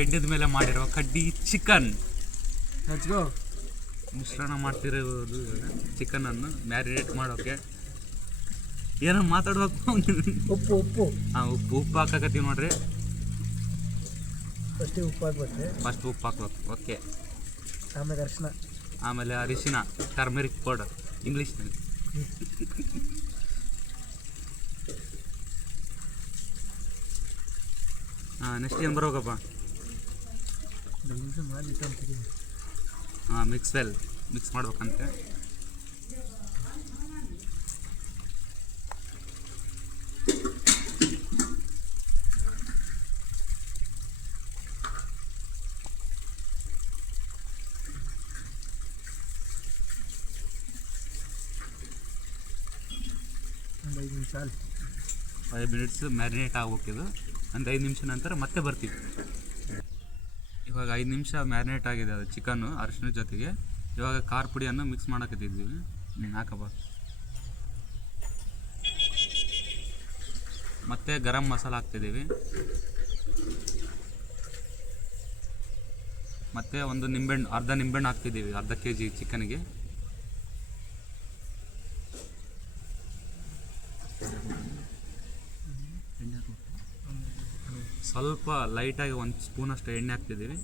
ಕೆಂಡದ ಮೇಲೆ ಮಾಡಿರೋ ಕಡ್ಡಿ ಚಿಕನ್ ಹಚ್ಕೋ. ಮಿಶ್ರಣ ಮಾಡ್ತಿರೋದು ಚಿಕನನ್ನು ಮ್ಯಾರಿನೇಟ್ ಮಾಡೋಕ್ಕೆ ಏನೋ ಮಾತಾಡ್ಬೇಕು. ಉಪ್ಪು ಉಪ್ಪು ಹಾಂ ಉಪ್ಪು ಹಾಕಕತ್ತೀವಿ ನೋಡ್ರಿ. ಫಸ್ಟಿಗೆ ಉಪ್ಪು ಹಾಕ್ಬೇಕು. ಫಸ್ಟ್ ಉಪ್ಪು ಹಾಕ್ಬೇಕು. ಓಕೆ. ಆಮೇಲೆ ಅರಿಶಿನ. ಆಮೇಲೆ ಅರಿಶಿನ, ಟರ್ಮೆರಿಕ್ ಪೌಡರ್ ಇಂಗ್ಲೀಷ್ನಲ್ಲಿ. ಹಾಂ ನೆಕ್ಸ್ಟ್ ಏನು ಬರೋಗಪ್ಪ? ಹಾಂ ಮಿಕ್ಸ್ ಮಾಡ್ಬೇಕಂತೆ. ಒಂದು 5 ನಿಮಿಷ 5 ಮಿನಿಟ್ಸ್ ಮ್ಯಾರಿನೇಟ್ ಆಗ್ಬೇಕಿದು. ಒಂದು 5 ನಿಮಿಷ ನಂತರ ಮತ್ತೆ ಬರ್ತೀವಿ. ಇವಾಗ 5 ನಿಮಿಷ ಮ್ಯಾರಿನೇಟ್ ಆಗಿದೆ ಅದು ಚಿಕನ್ನು ಅರಿಶಿನದ ಜೊತೆಗೆ. ಇವಾಗ ಖಾರ ಪುಡಿಯನ್ನು ಮಿಕ್ಸ್ ಮಾಡಕತ್ತಿದ್ದೀವಿ. ಹಾಕಪ್ಪ. ಮತ್ತು ಗರಂ ಮಸಾಲ ಹಾಕ್ತಿದ್ದೀವಿ. ಮತ್ತು ಒಂದು ಅರ್ಧ ನಿಂಬೆಹಣ್ಣು ಹಾಕ್ತಿದ್ದೀವಿ, ಅರ್ಧ kg ಚಿಕನ್ಗೆ. ಸ್ವಲ್ಪ ಲೈಟಾಗಿ 1 ಸ್ಪೂನಷ್ಟು ಎಣ್ಣೆ ಹಾಕ್ತಿದ್ದೀವಿ.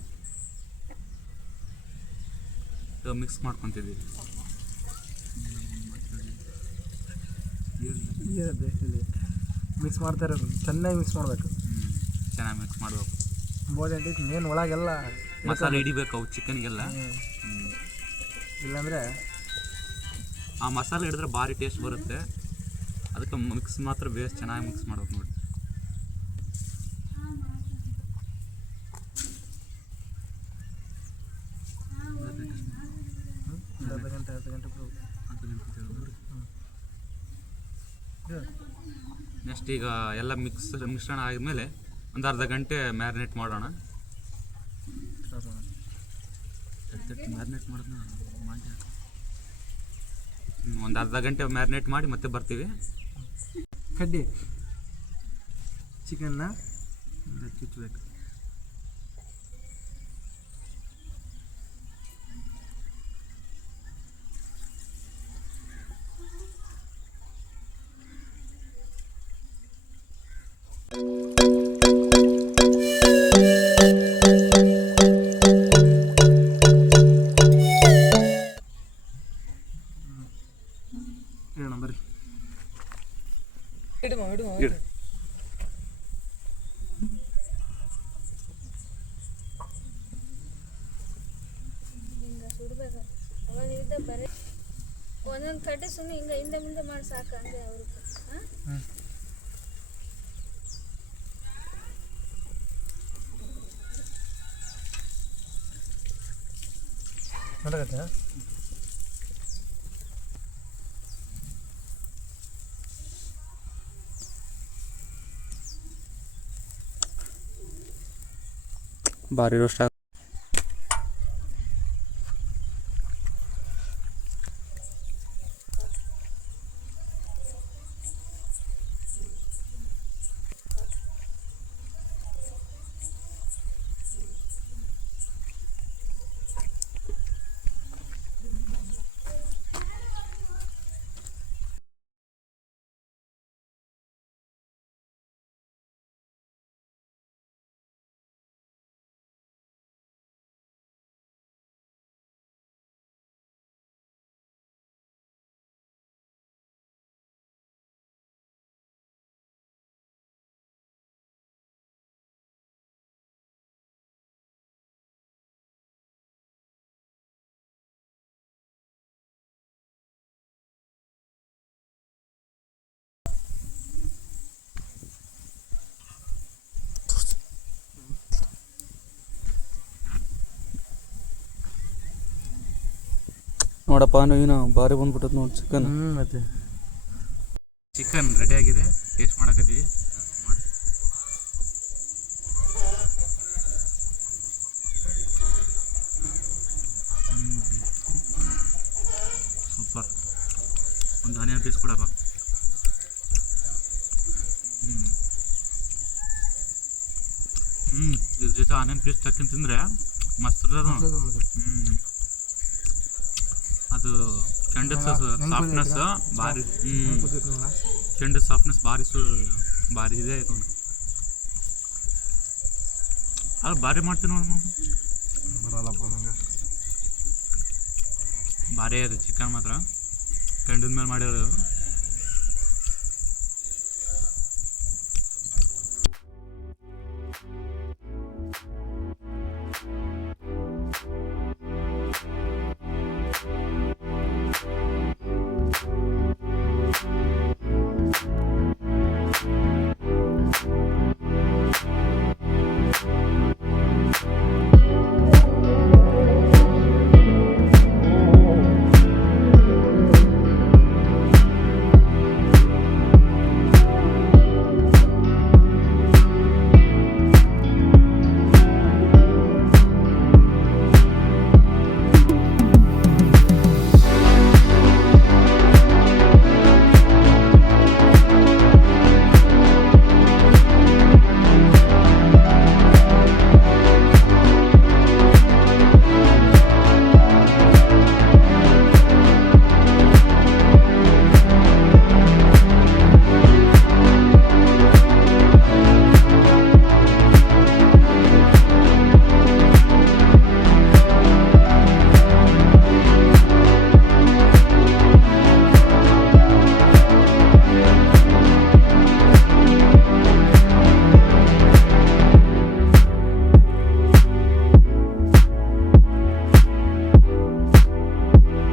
ಮಿಕ್ಸ್ ಮಾಡ್ಕೊತಿದ್ದೀವಿ. ಮಿಕ್ಸ್ ಮಾಡ್ತಾ ಇರೋದು ಚೆನ್ನಾಗಿ ಮಿಕ್ಸ್ ಮಾಡಬೇಕು. ಚೆನ್ನಾಗಿ ಮಿಕ್ಸ್ ಮಾಡಬೇಕು. ಇಂಪಾರ್ಟೆಂಟ್ ಮೇನ್ ಒಳಗೆಲ್ಲ ಮಸಾಲೆ ಹಿಡಿಬೇಕು ಅವು ಚಿಕನ್ಗೆಲ್ಲ. ಇಲ್ಲಾಂದರೆ ಆ ಮಸಾಲೆ ಹಿಡಿದ್ರೆ ಭಾರಿ ಟೇಸ್ಟ್ ಬರುತ್ತೆ. ಅದಕ್ಕೆ ಮಿಕ್ಸ್ ಮಾತ್ರ ಬೇಸ್ ಚೆನ್ನಾಗಿ ಮಿಕ್ಸ್ ಮಾಡ್ಬೇಕು ನೋಡಿ. ಅರ್ಧ ಗಂಟೆ ನೆಕ್ಸ್ಟ್ ಈಗ ಎಲ್ಲ ಮಿಶ್ರಣ ಆದಮೇಲೆ ಒಂದು ಅರ್ಧ ಗಂಟೆ ಮ್ಯಾರಿನೇಟ್ ಮಾಡೋಣ. ಮ್ಯಾರಿನೇಟ್ ಮಾಡೋದನ್ನ ಒಂದು ಅರ್ಧ ಗಂಟೆ ಮ್ಯಾರಿನೇಟ್ ಮಾಡಿ ಮತ್ತೆ ಬರ್ತೀವಿ. ಕಡ್ಡಿ ಚಿಕನ್ನ ಚುಚ್ಚಬೇಕು. ಒಂದೊಂದು ಕಡ್ಡೆ ಸುಮ್ಮನೆ ಹಿಂದೆ ಮುಂದೆ ಮಾಡಿ ಸಾಕು ಅಂದರೆ ಅವ್ರಿಗೆ. ನೋಡಕತ್ತಾ ಭಾರಿ ರೋಸ್ಟ್ ನೋಡಪ್ಪ. ನೀನು ಭಾರಿ ಬಂದ್ಬಿಟ್ಟದ ನೋಡಿ ಚಿಕನ್. ಮತ್ತೆ ಚಿಕನ್ ರೆಡಿ ಆಗಿದೆ. ಟೇಸ್ಟ್ ಮಾಡಕತ್ತೀವಿ. ಸೂಪರ್. ಒಂದು ಆನಿಯನ್ ಪೀಸ್ ಕೊಡಪ್ಪ. ಇದ್ರ ಜೊತೆ ಆನಿಯನ್ ಪೀಸ್ ತಕ್ಕಿನ ತಿಂದರೆ ಮಸ್ತ್ ಇರ್ತದೆ ಅದು. ಅದು ಚೆಂಡದ ಸಾಫ್ಟ್ನೆಸ್ ಭಾರಿ ಚೆಂಡದ ಸಾಫ್ಟ್ನೆಸ್ ಭಾರಿ ಇದೆ ಆಯ್ತು ನೋಡಿ. ಅದು ಭಾರಿ ಮಾಡ್ತೀವಿ ನೋಡಿ ನಾವು. ಬರಲ್ಲಪ್ಪ ನಂಗೆ. ಭಾರಿ ಇದೆ ಚಿಕನ್ ಮಾತ್ರ ಕೆಂಡದ ಮೇಲೆ ಮಾಡಿರೋದು.